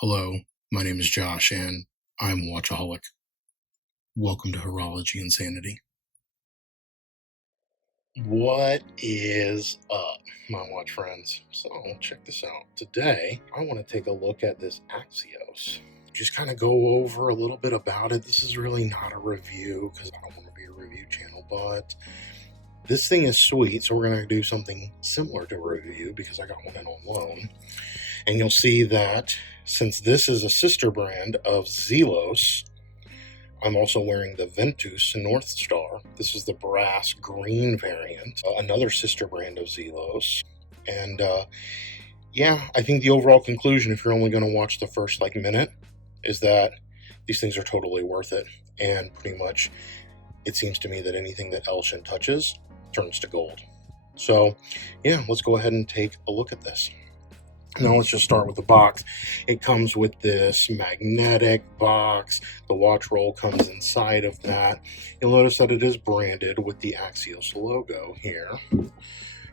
Hello, my name is Josh, and I'm a watchaholic. Welcome to Horology Insanity. What is up, my watch friends? So, check this out. Today, I want to take a look at this Axios. Just kind of go over a little bit about it. This is really not a review because I don't want to be a review channel, but this thing is sweet, so we're going to do something similar to a review because I got one in on loan. And you'll see that since this is a sister brand of Xelos, I'm also wearing the Ventus North Star. This is the brass green variant, another sister brand of Zelos. And yeah, I think the overall conclusion, if you're only going to watch the first minute, is that these things are totally worth it. And pretty much, it seems to me that anything that Elshin touches turns to gold. So yeah, let's go ahead and take a look at this. Now let's just start with the box. It comes with this magnetic box. The watch roll comes inside of that. You'll notice that it is branded with the Axios logo here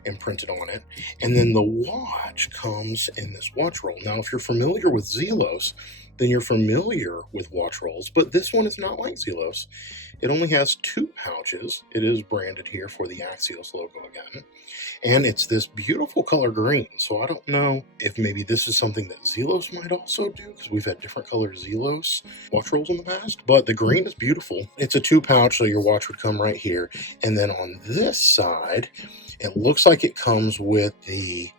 imprinted on it. And then the watch comes in this watch roll. Now, if you're familiar with Xelos, then you're familiar with watch rolls, but this one is not like Xelos. It only has two pouches. It is branded here for the Axios logo again. And it's this beautiful color green. So I don't know if maybe this is something that Xelos might also do, because we've had different color Xelos watch rolls in the past. But the green is beautiful. It's a two pouch, so your watch would come right here. And then on this side, it looks like it comes with the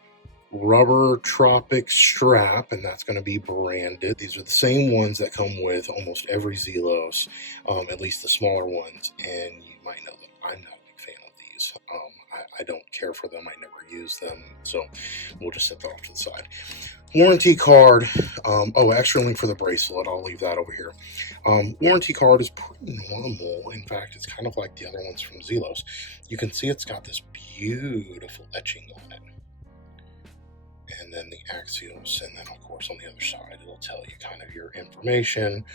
rubber tropic strap, and that's going to be branded. These are the same ones that come with almost every Xelos, at least the smaller ones. And you might know that I'm not a big fan of these. I don't care for them. I never use them. So we'll just set that off to the side. Warranty card. Extra link for the bracelet. I'll leave that over here. Warranty card is pretty normal. In fact, it's kind of like the other ones from Xelos. You can see it's got this beautiful etching on it. And then the Axios, and then of course on the other side it'll tell you kind of your information.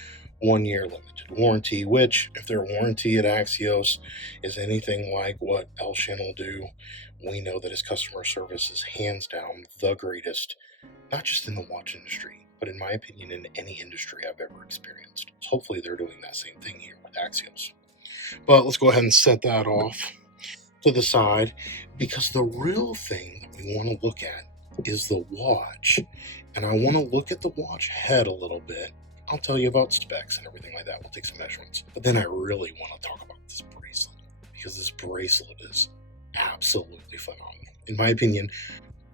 1 year limited warranty, which if their warranty at Axios is anything like what Elshin will do, we know that his customer service is hands down the greatest, not just in the watch industry, but in my opinion in any industry I've ever experienced. So hopefully they're doing that same thing here with Axios. But let's go ahead and set that off to the side, because the real thing that we want to look at is the watch. And I want to look at the watch head a little bit. I'll tell you about specs and everything like that. We'll take some measurements. But then I really want to talk about this bracelet, because this bracelet is absolutely phenomenal. In my opinion,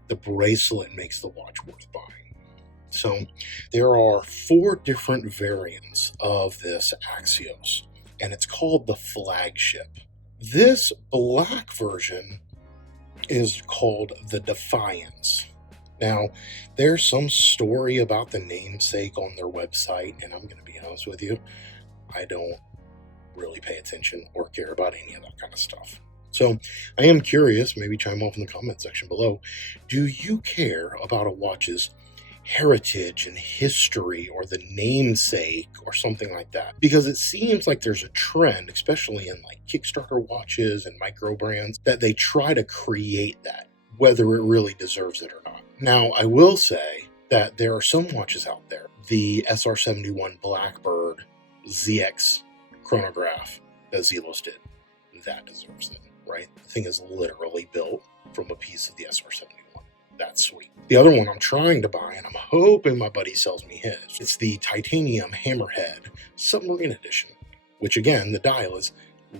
the bracelet makes the watch worth buying. So there are 4 different variants of this Axios, and it's called the Flagship. This black version is called the Defiance. Now, there's some story about the namesake on their website, and I'm going to be honest with you, I don't really pay attention or care about any of that kind of stuff. So I am curious, maybe chime off in the comment section below, do you care about a watch's heritage and history, or the namesake, or something like that? Because it seems like there's a trend, especially in Kickstarter watches and micro brands, that they try to create that, whether it really deserves it or not. Now, I will say that there are some watches out there, the SR71 Blackbird ZX chronograph that Zelos did, that deserves it, right? The thing is literally built from a piece of the SR71. That's sweet. The other one I'm trying to buy, and I'm hoping my buddy sells me his, it's the titanium Hammerhead Submarine edition, which again, the dial is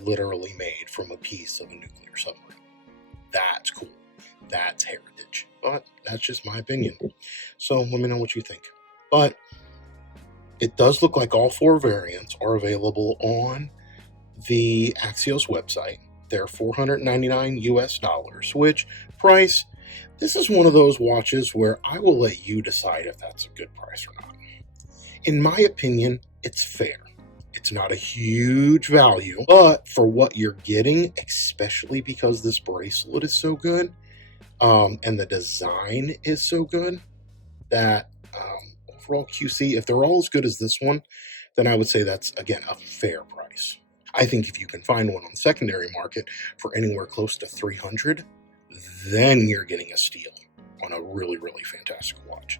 literally made from a piece of a nuclear submarine. That's cool. That's heritage. But that's just my opinion. So let me know what you think. But it does look like all 4 variants are available on the Axios website. They're $499 US, which price, this is one of those watches where I will let you decide if that's a good price or not. In my opinion, it's fair. It's not a huge value, but for what you're getting, especially because this bracelet is so good, and the design is so good, that overall QC, if they're all as good as this one, then I would say that's, again, a fair price. I think if you can find one on the secondary market for anywhere close to $300, then you're getting a steal on a really, really fantastic watch.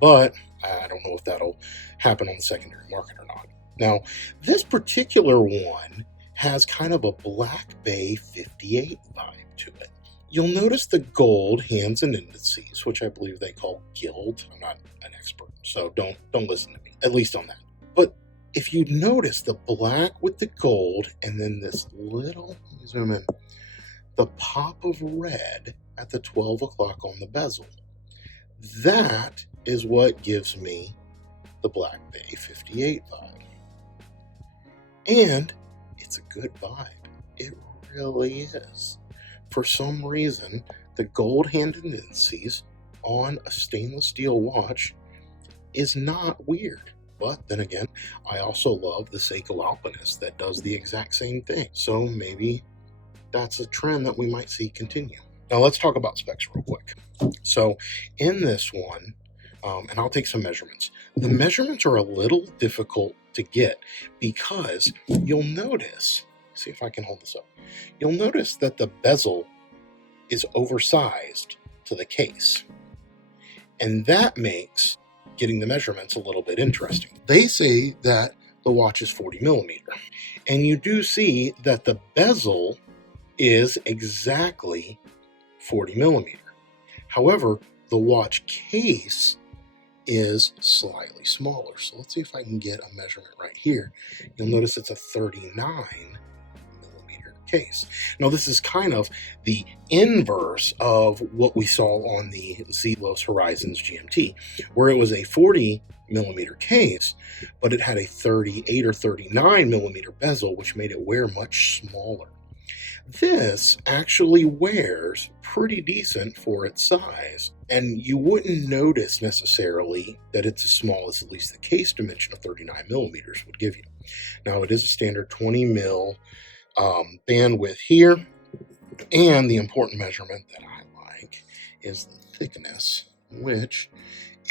but I don't know if that'll happen on the secondary market or not. Now, this particular one has kind of a Black Bay 58 vibe to it. You'll notice the gold hands and indices, which I believe they call gilt. I'm not an expert, so don't listen to me, at least on that. But if you notice the black with the gold and then this little, let me zoom in, the pop of red at the 12 o'clock on the bezel, that is what gives me the Black Bay 58 vibe. And it's a good vibe. It really is. For some reason, the gold handed indices on a stainless steel watch is not weird. But then again, I also love the Seiko Alpinist that does the exact same thing. So maybe that's a trend that we might see continue. Now let's talk about specs real quick. So in this one, and I'll take some measurements. The measurements are a little difficult to get because you'll notice, see if I can hold this up. You'll notice that the bezel is oversized to the case. And that makes getting the measurements a little bit interesting. They say that the watch is 40 millimeter. And you do see that the bezel is exactly 40 millimeter. However, the watch case is slightly smaller. So let's see if I can get a measurement right here. You'll notice it's a 39 millimeter case. Now this is kind of the inverse of what we saw on the Zelos Horizons GMT, where it was a 40 millimeter case, but it had a 38 or 39 millimeter bezel, which made it wear much smaller. This actually wears pretty decent for its size, and you wouldn't notice necessarily that it's as small as at least the case dimension of 39 millimeters would give you. Now, it is a standard 20 mil bandwidth here, and the important measurement that I like is the thickness, which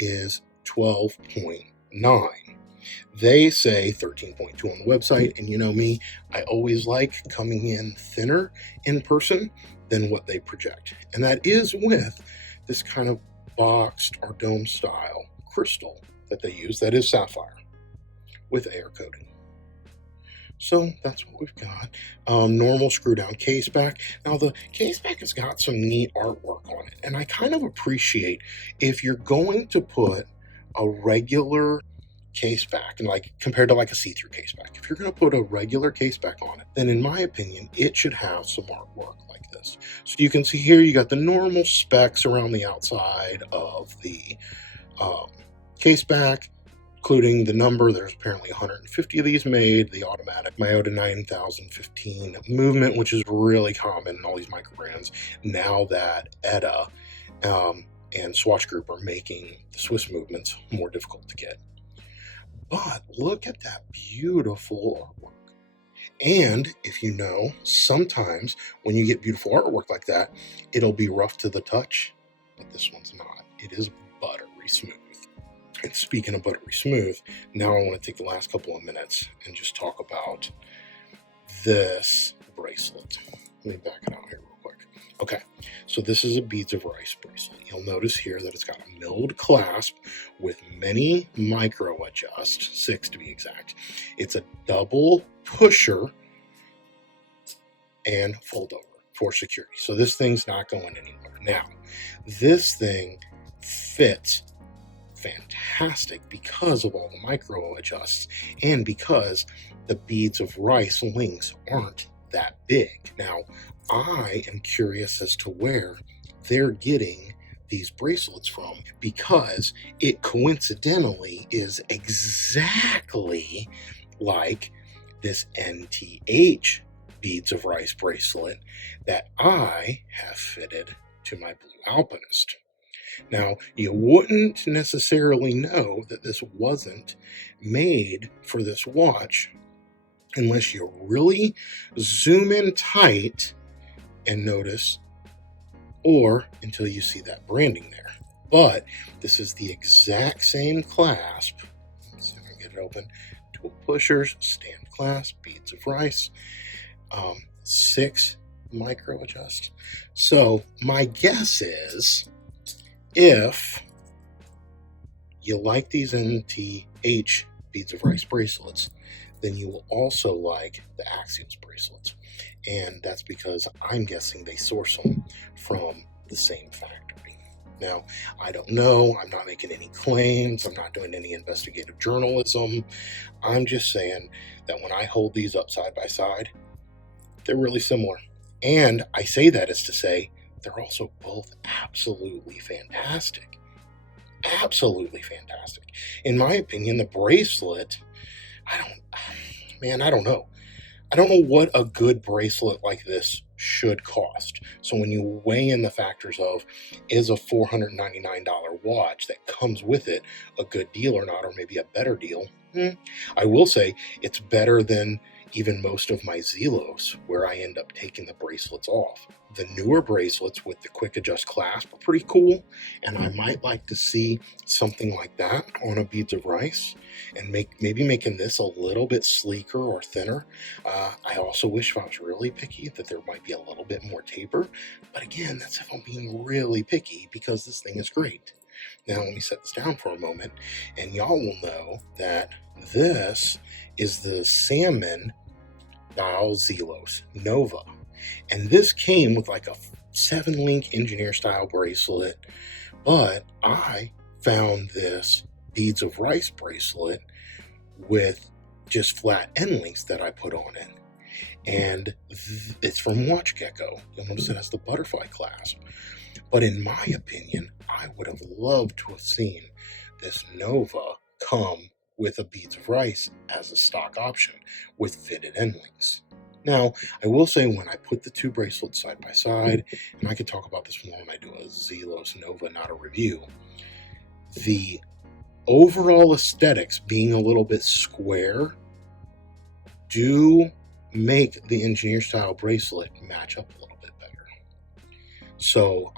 is 12.9. They say 13.2 on the website, and you know me, I always like coming in thinner in person than what they project. And that is with this kind of boxed or dome style crystal that they use, that is sapphire, with air coating. So that's what we've got. Normal screw down case back. Now the case back has got some neat artwork on it, and I kind of appreciate if you're going to put a regular case back, and like compared to like a see-through case back, if you're going to put a regular case back on it, then in my opinion it should have some artwork like this. So you can see here you got the normal specs around the outside of the case back, including the number. There's apparently 150 of these made, the automatic Miyota 9015 movement, which is really common in all these micro brands now that ETA and Swatch Group are making the Swiss movements more difficult to get. But look at that beautiful artwork. And if you know, sometimes when you get beautiful artwork like that, it'll be rough to the touch, but this one's not. It is buttery smooth. And speaking of buttery smooth, now I want to take the last couple of minutes and just talk about this bracelet. Let me back it out here real quick. Okay, so this is a beads of rice bracelet. You'll notice here that it's got a milled clasp with many micro adjusts, 6 to be exact. It's a double pusher and fold over for security. So this thing's not going anywhere. Now, this thing fits fantastic because of all the micro adjusts and because the beads of rice links aren't that big. Now, I am curious as to where they're getting these bracelets from, because it coincidentally is exactly like this NTH beads of rice bracelet that I have fitted to my Blue Alpinist. Now, you wouldn't necessarily know that this wasn't made for this watch unless you really zoom in tight and notice, or until you see that branding there. But this is the exact same clasp. Let's see if I can get it open. Dual pushers, stand clasp, beads of rice, 6 micro adjust. So my guess is, if you like these NTH beads of rice bracelets, then you will also like the Axios bracelets. And that's because I'm guessing they source them from the same factory. Now, I don't know. I'm not making any claims. I'm not doing any investigative journalism. I'm just saying that when I hold these up side by side, they're really similar. And I say that as to say they're also both absolutely fantastic. Absolutely fantastic. In my opinion, the bracelet, I don't know. I don't know what a good bracelet like this should cost. So when you weigh in the factors of, is a $499 watch that comes with it a good deal or not, or maybe a better deal? I will say it's better than even most of my Zelos, where I end up taking the bracelets off. The newer bracelets with the quick adjust clasp are pretty cool, and I might like to see something like that on a beads of rice, and maybe making this a little bit sleeker or thinner. I also wish, if I was really picky, that there might be a little bit more taper, but again, that's if I'm being really picky, because this thing is great. Now let me set this down for a moment, and y'all will know that this is the Salmon dial Zelos Nova. And this came with like a 7-link engineer style bracelet, but I found this beads of rice bracelet with just flat end links that I put on it. And it's from Watch Gecko. You'll notice it has the butterfly clasp. But in my opinion, I would have loved to have seen this Nova come with a beads of rice as a stock option with fitted end links. Now, I will say, when I put the two bracelets side by side, and I could talk about this more when I do a Zelos Nova, not a review, the overall aesthetics being a little bit square do make the engineer style bracelet match up a little bit better. So,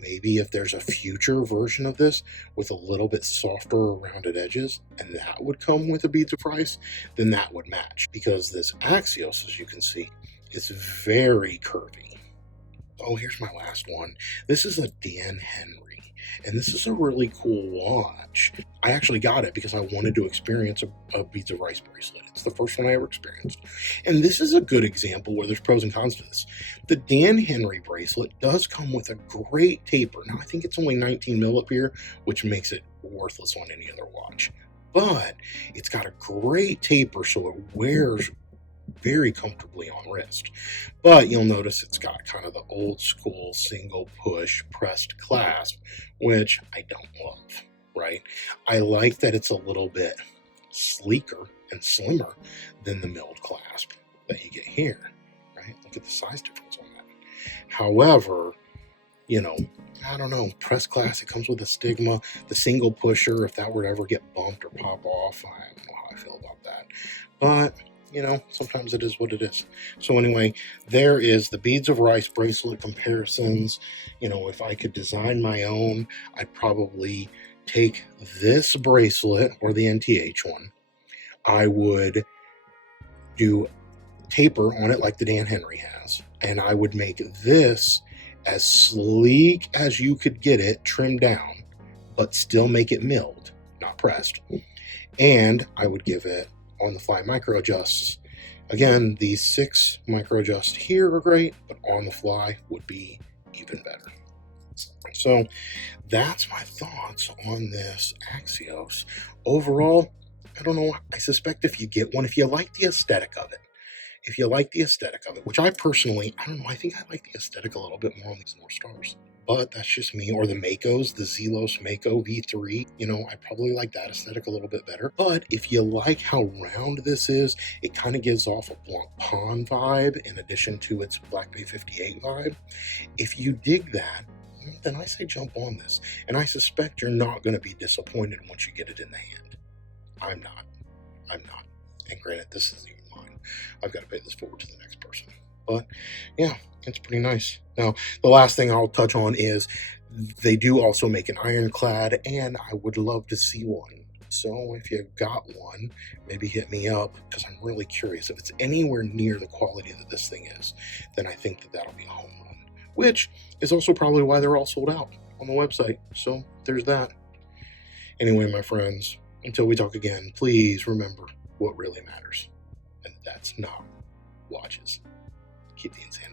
maybe if there's a future version of this with a little bit softer rounded edges, and that would come with a beads of rice, then that would match. Because this Axios, as you can see, is very curvy. Oh, here's my last one. This is a Dan Henry, and this is a really cool watch. I actually got it because I wanted to experience a beads of rice bracelet. It's the first one I ever experienced. And this is a good example where there's pros and cons to this. The Dan Henry bracelet does come with a great taper. Now, I think it's only 19 mil up here, which makes it worthless on any other watch. But it's got a great taper, so it wears very comfortably on wrist. But you'll notice it's got kind of the old school single push pressed clasp, which I don't love, right? I like that it's a little bit sleeker and slimmer than the milled clasp that you get here, right? Look at the size difference on that. However, I don't know, press class, it comes with a stigma. The single pusher, if that were to ever get bumped or pop off, I don't know how I feel about that. But sometimes it is what it is. So anyway, there is the beads of rice bracelet comparisons. If I could design my own, I'd probably take this bracelet, or the NTH one. I would do taper on it like the Dan Henry has, and I would make this as sleek as you could get it, trimmed down, but still make it milled, not pressed. And I would give it on the fly micro adjusts. Again, these 6 micro adjusts here are great, but on the fly would be even better. So that's my thoughts on this Axios. Overall, I don't know. I suspect if you get one, if you like the aesthetic of it, which I personally, I don't know, I think I like the aesthetic a little bit more on these North Stars. But that's just me. Or the Makos, the Zelos Mako V3. I probably like that aesthetic a little bit better. But if you like how round this is, it kind of gives off a Blancpain vibe in addition to its Black Bay 58 vibe. If you dig that, then I say jump on this. And I suspect you're not going to be disappointed once you get it in the hand. I'm not. And granted, this isn't even mine. I've got to pay this forward to the next person. But yeah, it's pretty nice. Now, the last thing I'll touch on is they do also make an Ironclad, and I would love to see one. So if you've got one, maybe hit me up, because I'm really curious. If it's anywhere near the quality that this thing is, then I think that that'll be a home run, which is also probably why they're all sold out on the website. So there's that. Anyway, my friends, until we talk again, please remember what really matters, and that's not watches. Keep the insanity.